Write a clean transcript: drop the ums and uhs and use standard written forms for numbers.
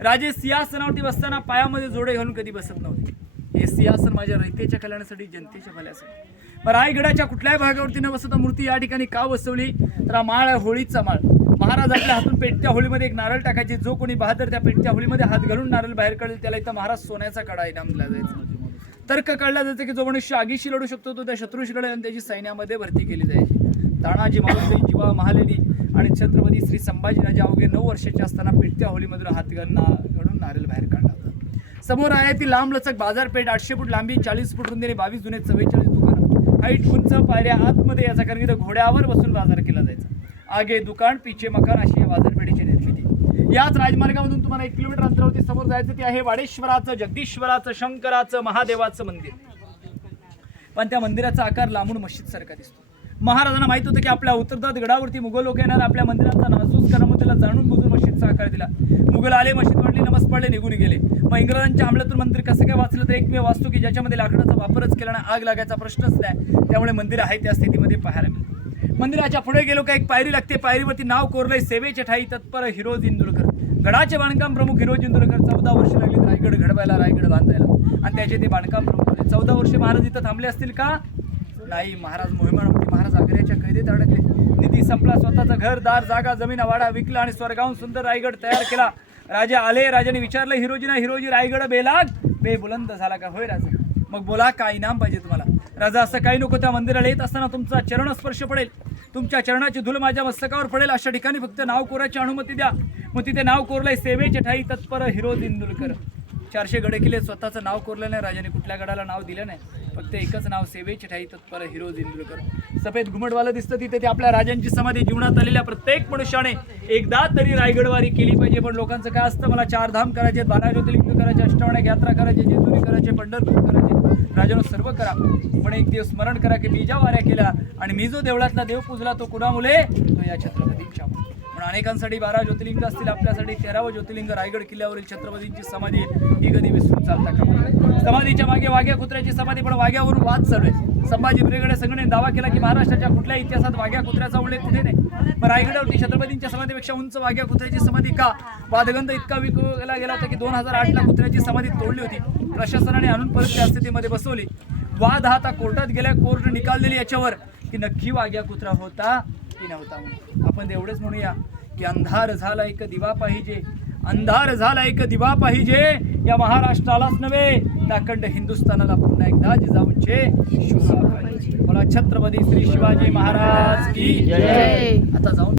राजे सिंहासनावरती बसताना पायामध्ये जोडे घालून कधी बसत नव्हते. हे सिंहासन माझ्या रयतेच्या कल्याणासाठी, जनतेच्या भल्यासाठी. मग रायगडाच्या कुठल्याही भागावरती न बसता मूर्ती या ठिकाणी का बसवली तर हा माळ आहे होळीचा माळ. महाराज आपल्या हातून पेटत्या होळीमध्ये एक नारळ टाकायचे. जो कोणी बहादर त्या पेटत्या होळीमध्ये हात घालून नारळ बाहेर काढेल त्याला इथं महाराज सोन्याचा कडा इनाम दिला जायचा. तर्क काढला जायचं की जो मनुष्य आगीशी लढू शकतो तो त्या शत्रूशी लढेल आणि त्याची सैन्यामध्ये भरती केली जायची. तानाजी मालुसरे, जीवा महालेनी आणि छत्रपती श्री संभाजीराजे अवघे 9 वर्षाचे असताना पेटत्या होळीमधून हात घालून नारळ बाहेर काढला होता. समोर आहे ती लांबलचक बाजारपेठ. 800 फूट लांबी, 40 फूट रुंदी, 22 जुने 44 दुकानं, हाईट उंच पायऱ्या आतमध्ये याचा कारण की घोड्यावर बसून बाजार केला जायचा. आगे दुकान पीछे मकान अशी या बाजारपेठेची निर्मिती. याच राजमार्गामधून तुम्हाला 1 किलोमीटर अंतरावरती समोर जायचं ते आहे वाडेश्वराचं, जगदीश्वराचं, शंकराचं, महादेवाचं मंदिर. पण त्या मंदिराचा आकार लांबून मस्जिद सारखा दिसतो. महाराजांना माहित होतं की आपल्या उत्तरदात गडावरती मुघल लोक येणार, आपल्या मंदिराचा नासूस करामतीला जाणून बुजून मस्जिदचा आकार दिला. मुघल आले, मस्जिद वाटली, नमस पडले, निघून गेले. मग इंग्रजांच्या हमल्यातून मंदिर कसं काय वाचलं तर एकमेव वास्तू की ज्याच्यामध्ये लाकडाचा वापरच केला ना, आग लागायचा प्रश्नच नाही. त्यामुळे मंदिर आहे त्या स्थितीमध्ये पाहायला मिळतं. मंदिराच्या पुढे गेलो का एक पायरी लागते. पायरीवरती नाव कोरलंय सेवेचे ठाई तत्पर हिरोज इंदुरकर. गडाचे बांधकाम प्रमुख हिरोज इंदुरकर. 14 वर्ष लागली रायगड घडवायला, रायगड बांधायला, आणि त्याचे ते बांधकाम प्रमुख होते. 14 वर्ष महाराज इथं थांबले असतील का? नाही. महाराज मोहिमानवरती, महाराज आग्र्याच्या कैदेत अडकले. निधी संपला, स्वतःचं घर दार जागा जमीन वाडा विकला आणि स्वर्गाहून सुंदर रायगड तयार केला. राजे आले, राजाने विचारलं हिरोजीना, हिरोजी रायगड बेलाग बेबुलंद झाला का? होय राजा. मग बोला काय इनाम पाहिजे तुम्हाला? राजा असं काही नको, त्या मंदिराला येत असताना तुमचा चरणस्पर्श पडेल, तुमच्या चरणाची धूल माझ्या मस्तकावर पडेल, अशा ठिकाणी फक्त नाव कोराची अनुमती द्या. मग तिथे नाव कोरलंय सेवेचे ठाई तत्पर हिरोज इंदुरकर. 400 गड केले, स्वतःचं नाव कोरलं नाही राजाने, कुठल्या गडाला नाव दिलं नाही, फक्त एकच नाव सेवेचे ठाई तत्पर हिरोज इंदुरकर. सफेद घुमटवालं दिसतं तिथे, ते आपल्या राजांची समाधी. जीवनात आलेल्या प्रत्येक मनुष्याने एकदा तरी रायगडवारी केली पाहिजे. पण लोकांचं काय असतं, मला 4 धाम करायचे, 12 ज्योतिर्लिंग करायचे, अष्टावण्या यात्रा करायचे, जेजुरी करायचे, पंढरपूर करायचे. राजानो सर्व करा, पण एक दिवस स्मरण करा की मी ज्या वाऱ्या केल्या आणि मी जो देवळातला देव पूजला तो कुणामुळे? तो या छत्रपतींच्या. म्हणून अनेकांसाठी 12 ज्योतिर्लिंग असतील, आपल्यासाठी 13वं ज्योतिर्लिंग रायगड किल्ल्यावरील छत्रपतींची समाधी ही कधी विसरून चालता का? समाधीच्या मागे वाघ्या कुत्र्याची समाधी, पण वाघ्यावरून वाद चालू आहे. संभाजी ब्रिगेड संघटने दावा केला की महाराष्ट्राच्या कुठल्याही इतिहासात वाघ्या कुत्र्याचा उल्लेख कुठे नाही. पण रायगडावरती छत्रपतींच्या समाधीपेक्षा उंच वाघ्या कुत्र्याची समाधी का? वादगंध इतका विकला गेला होता की 2008ला कुत्र्याची समाधी तोडली होती. प्रशासनाने आणून परत त्या स्थितीमध्ये बसवली. वाद हा आता कोर्टात गेला. कोर्ट निकाल दिली याच्यावर की नक्की वाघ्या कुत्रा होता की नव्हता. आपण एवढंच म्हणूया की अंधार झाला एक दिवा पाहिजे, अंधार झाला एक दिवा पाहिजे, या महाराष्ट्रालाच नव्हे तर अखंड हिंदुस्थानाला पुन्हा एकदा जिजाऊंचे शुभ पाहिजे. मला छत्रपती श्री शिवाजी महाराज की जय. आता जाऊन